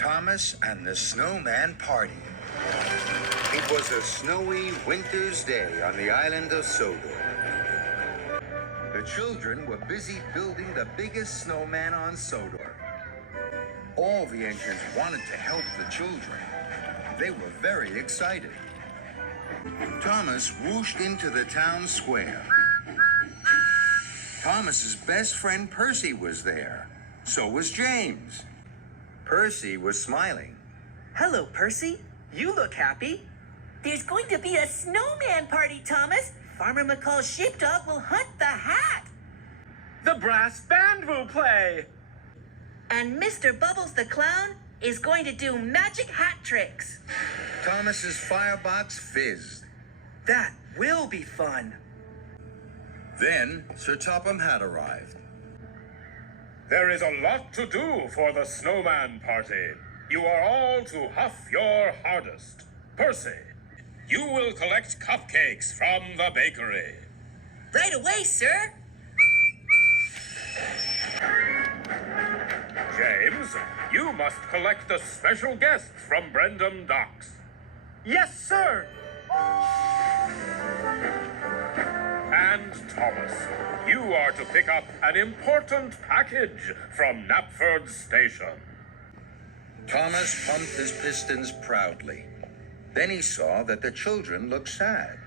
Thomas and the Snowman Party. It was a snowy winter's day on the island of Sodor. The children were busy building the biggest snowman on Sodor. All the engines wanted to help the children. They were very excited. Thomas whooshed into the town square. Thomas's best friend Percy was there. So was James. Percy was smiling. Hello, Percy. You look happy. There's going to be a snowman party, Thomas. Farmer McCall's sheepdog will hunt the hat. The brass band will play. And Mr. Bubbles the clown is going to do magic hat tricks. Thomas's firebox fizzed. That will be fun. Then Sir Topham Hatt arrived. There is a lot to do for the snowman party. You are all to huff your hardest. Percy, you will collect cupcakes from the bakery. Right away, sir. James, you must collect the special guests from Brendam Docks. Yes, sir. And Thomas, you are to pick up an important package from Knapford Station. Thomas pumped his pistons proudly. Then he saw that the children looked sad.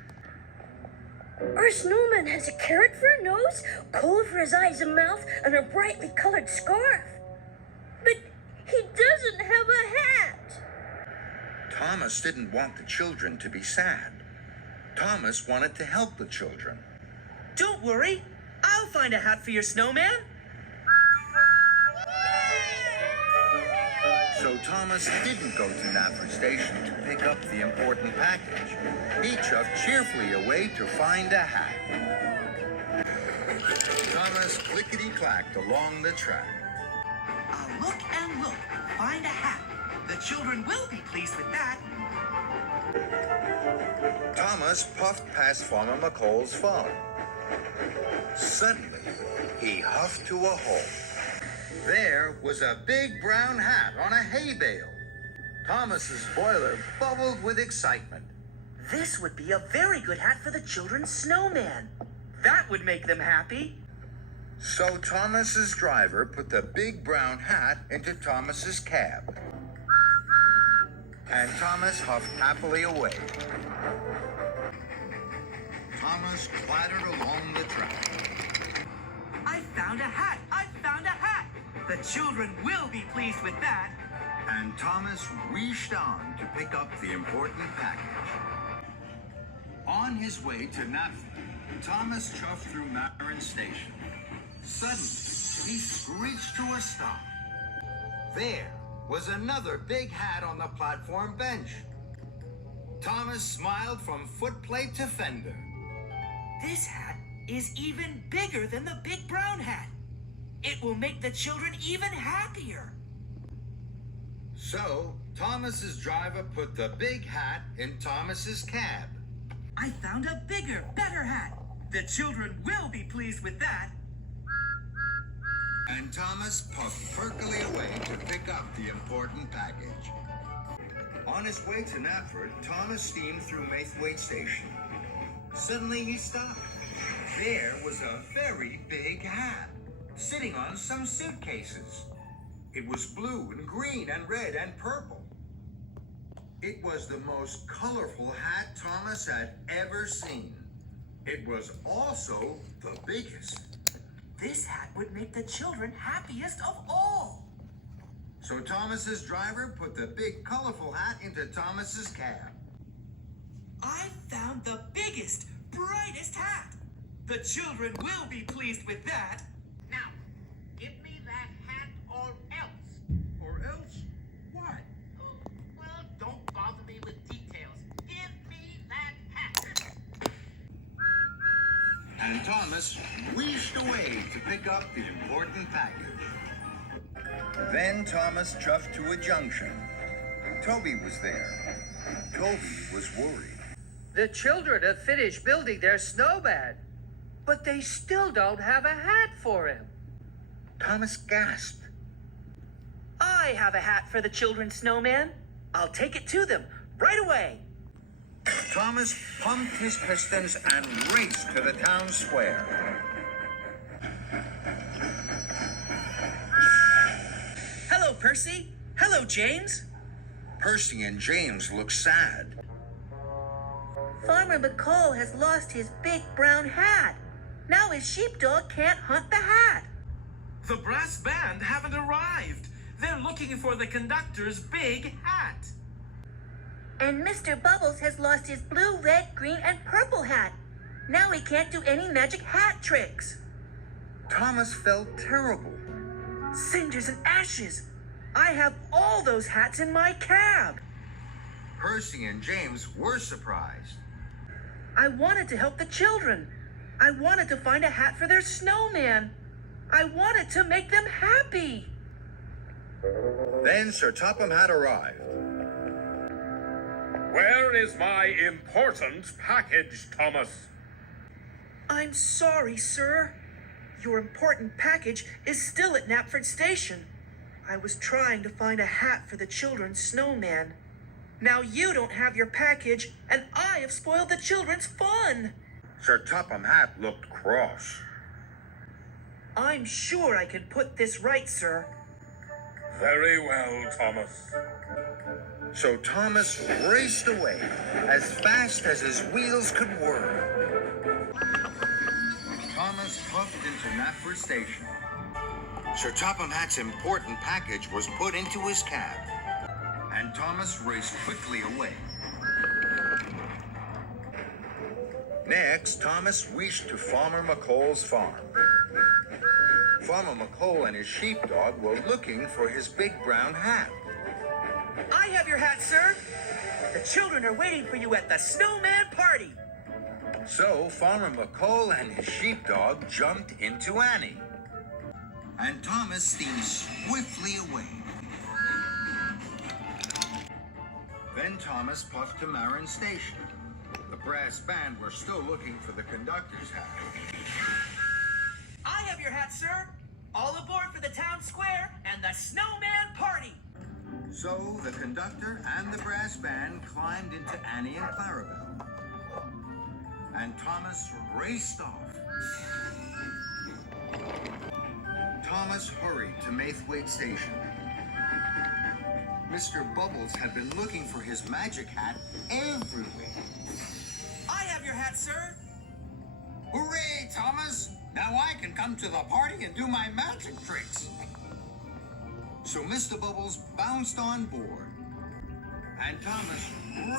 Our snowman has a carrot for a nose, coal for his eyes and mouth, and a brightly colored scarf. But he doesn't have a hat. Thomas didn't want the children to be sad. Thomas wanted to help the children. Don't worry. I'll find a hat for your snowman. So Thomas didn't go to Knapford Station to pick up the important package. He chuffed cheerfully away to find a hat. Thomas clickety-clacked along the track. I'll look and look. Find a hat. The children will be pleased with that. Thomas puffed past Farmer McCall's farm. Suddenly, he huffed to a halt. There was a big brown hat on a hay bale. Thomas's boiler bubbled with excitement. This would be a very good hat for the children's snowman. That would make them happy. So Thomas's driver put the big brown hat into Thomas's cab. And Thomas huffed happily away. Thomas clattered along the track. I found a hat. I found a hat. The children will be pleased with that. And Thomas wheeshed on to pick up the important package. On his way to Knapford, Thomas chuffed through Marin Station. Suddenly, he screeched to a stop. There was another big hat on the platform bench. Thomas smiled from footplate to fender. This hat is even bigger than the big brown hat. It will make the children even happier. So, Thomas's driver put the big hat in Thomas's cab. I found a bigger, better hat. The children will be pleased with that. And Thomas puffed perkily away to pick up the important package. On his way to Knapford, Thomas steamed through Maithwaite Station. Suddenly he stopped. There was a very big hat, sitting on some suitcases. It was blue and green and red and purple. It was the most colorful hat Thomas had ever seen. It was also the biggest. This hat would make the children happiest of all. So Thomas's driver put the big colorful hat into Thomas's cab. I found the biggest, brightest hat. The children will be pleased with that. Now, give me that hat or else. Or else what? Well, don't bother me with details. Give me that hat. And Thomas wheezed away to pick up the important package. Then Thomas chuffed to a junction. Toby was there. Toby was worried. The children have finished building their snowman, but they still don't have a hat for him. Thomas gasped. I I have a hat for the children's snowman. I'll take it to them right away. Thomas pumped his pistons and raced to the town square. Hello, Percy. Hello, James. Percy and James looked sad. Farmer McCall has lost his big brown hat. Now his sheepdog can't hunt the hat. The brass band haven't arrived. They're looking for the conductor's big hat. And Mr. Bubbles has lost his blue, red, green, and purple hat. Now he can't do any magic hat tricks. Thomas felt terrible. Cinders and ashes. I have all those hats in my cab. Percy and James were surprised. I wanted to help the children. I wanted to find a hat for their snowman. I wanted to make them happy. Then Sir Topham Hatt arrived. Where is my important package, Thomas? I'm sorry, sir. Your important package is still at Knapford Station. I was trying to find a hat for the children's snowman. Now you don't have your package, and I have spoiled the children's fun. Sir Topham Hatt looked cross. I'm sure I can put this right, sir. Very well, Thomas. So Thomas raced away as fast as his wheels could whir. Thomas puffed into Knapford Station. Sir Topham Hatt's important package was put into his cab, and Thomas raced quickly away. Next, Thomas reached to Farmer McCall's farm. Farmer McCall and his sheepdog were looking for his big brown hat. I have your hat, sir. The children are waiting for you at the snowman party. So Farmer McCall and his sheepdog jumped into Annie. And Thomas steamed swiftly away. Then Thomas puffed to Marin Station. The brass band were still looking for the conductor's hat. I have your hat, sir. All aboard for the town square and the snowman party. So the conductor and the brass band climbed into Annie and Clarabelle. And Thomas raced off. Thomas hurried to Maithwaite Station. Mr. Bubbles had been looking for his magic hat everywhere. I have your hat, sir. Hooray, Thomas! Now I can come to the party and do my magic tricks. So Mr. Bubbles bounced on board. And Thomas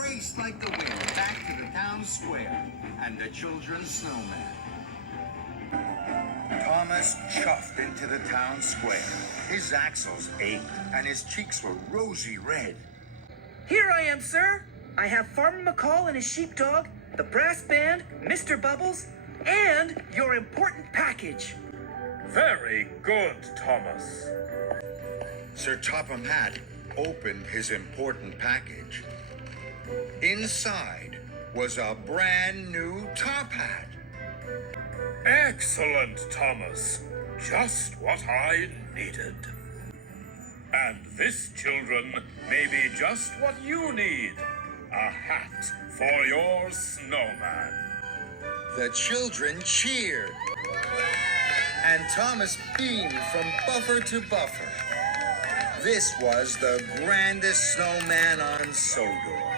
raced like the wind back to the town square and the children's snowman. Thomas chuffed into the town square. His axles ached and his cheeks were rosy red. Here I am, sir. I have Farmer McCall and his sheepdog, the brass band, Mr. Bubbles, and your important package. Very good, Thomas. Sir Topham Hatt opened his important package. Inside was a brand new top hat. Excellent, Thomas. Just what I needed. And this, children, may be just what you need. A hat for your snowman. The children cheered. And Thomas beamed from buffer to buffer. This was the grandest snowman on Sodor.